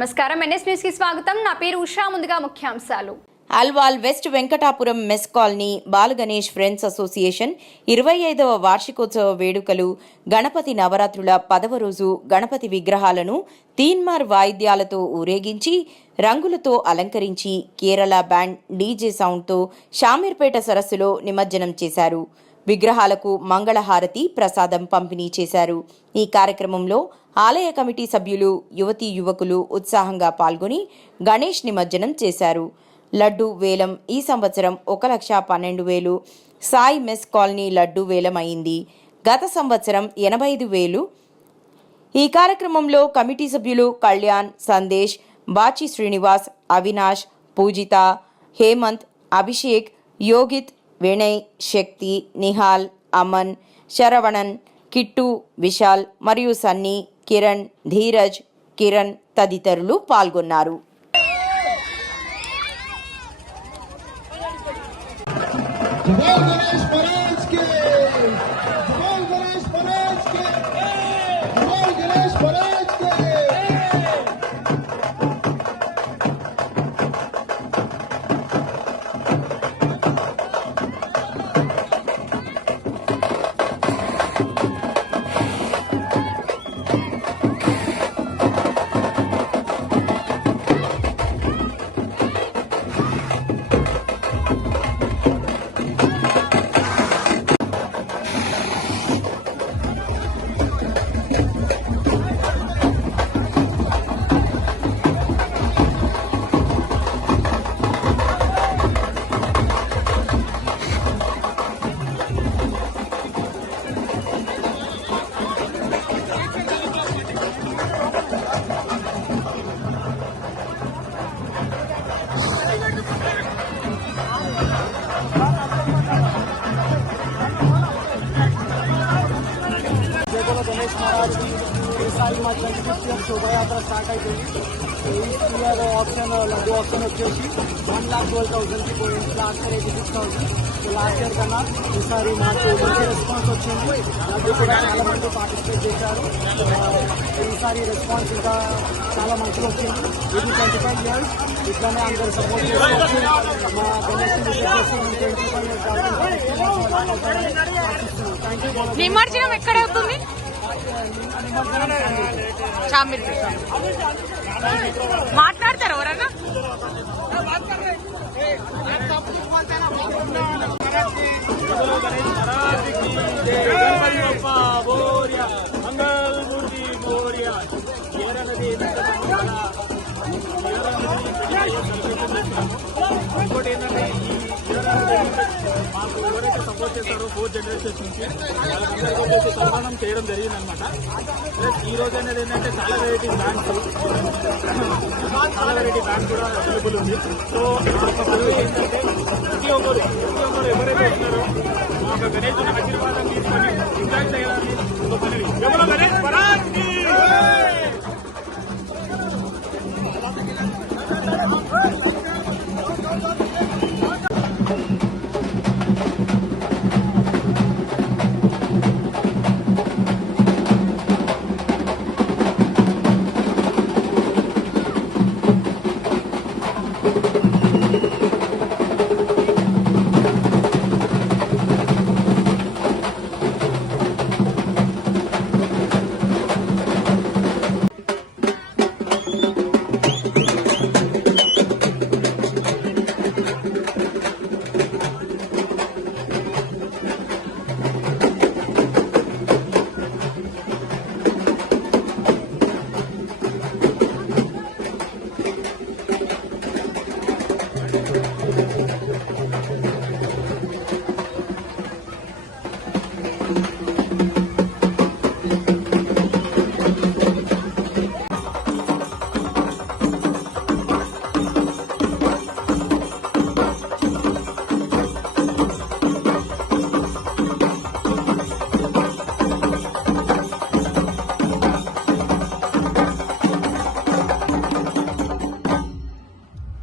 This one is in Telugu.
నమస్కారం, ఎన్ఎస్ న్యూస్ కి స్వాగతం. నా పేరు ఉషా. ముందుగా ముఖ్యాంశాలు. Alwal west Venkatapuram mess colony Bal Ganesh friends association 25వ వార్షికోత్సవ వేడుకలు. గణపతి నవరాత్రుల 10వ రోజు గణపతి విగ్రహాలను తీన్మార్ వాయిద్యాలతో ఊరేగించి రంగులతో అలంకరించి కేరళ బ్యాండ్ డీజే సౌండ్తో షామీర్పేట సరస్సులో నిమజ్జనం చేశారు. విగ్రహాలకు మంగళహారతి ప్రసాదం పంపిణీ చేశారు. ఈ కార్యక్రమంలో ఆలయ కమిటీ సభ్యులు, యువతీ యువకులు ఉత్సాహంగా పాల్గొని గణేష్ నిమజ్జనం చేశారు. లడ్డు వేలం ఈ సంవత్సరం 1,12,000 సాయి మెస్ కాలనీ లడ్డు వేలం అయింది. గత సంవత్సరం 85,000. ఈ కార్యక్రమంలో కమిటీ సభ్యులు కళ్యాణ్, సందేశ్, బాచి శ్రీనివాస్, అవినాష్, పూజిత, హేమంత్, అభిషేక్, యోగిత్, వినయ్, శక్తి, నిహాల్, అమన్, శరవణన్, కిట్టు, విశాల్ మరియు సన్నీ, కిరణ్, ధీరజ్, కిరణ్ తదితరులు పాల్గొన్నారు. गणेश महाराज की सारी మా 25th శోభాయాత్ర స్టార్ట్ అయిపోయింది. ఈ ఇయర్ ఆప్షన్ లడ్డు ఆప్షన్ వచ్చేసి 1,12,000కి పోయింది. Last year 86,000. లాస్ట్ ఇయర్ కన్నా ఈసారి మాకు మంచి రెస్పాన్స్ వచ్చింది. లడ్డు కూడా చాలా మంది పార్టిసిపేట్ చేశారు. ఈసారి రెస్పాన్స్ ఇంకా చాలా మంచిగా వచ్చింది. ఇది 25 years ఇట్లానే అందరూ సపోర్ట్ చేసుకోవచ్చు. మా గణేష్ నిమజ్జనం ఎక్కడ అవుతుంది? మాట్లాడతారు ఎవరన్నా? ఇంకోటి ఏంటంటే మాకు ఎవరైతే సపోర్ట్ చేస్తారో 4 generations నుంచి వాళ్ళందరికీ వచ్చేసి సన్మానం చేయడం జరిగిందనమాట. ప్లస్ ఈ రోజు అనేది ఏంటంటే చాలా వెరైటీ బ్యాండ్స్ కూడా అవైలబుల్ ఉంది. సో ఏంటంటే ప్రతి ఒక్కరు ఎవరైతే ఉన్నారో మా గణేష్ ఆశీర్వాదం తీసుకొని ఎంజాయ్ చేయాలి.